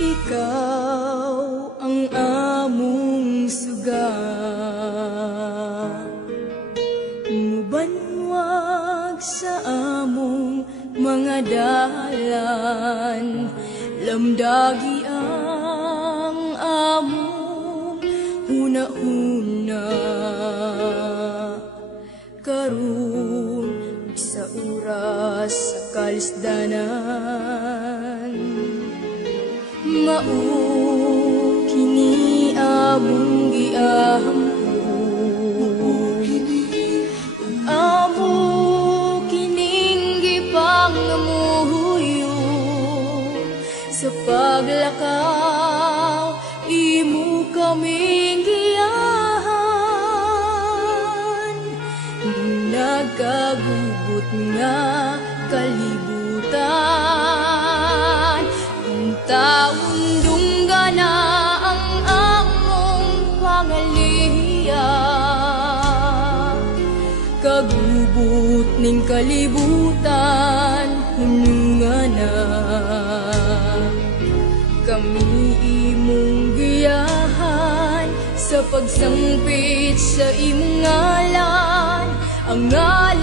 Ikaw ang among suga, mubanwag sa among mga dalan, lamdagi ang among huna-huna. Karon sa oras sa kalisdanan, mao kini among giampo, amo kining gipangamuyo sa paglakaw imo kaming giyahan. Nagkagugot nga kalibutan, ang taon dungga na ang among pangaliya. Kagubot ning kalibutan, hunungan na kami imong giyahan sa pagsangpit sa imong ngalan, ang ngalan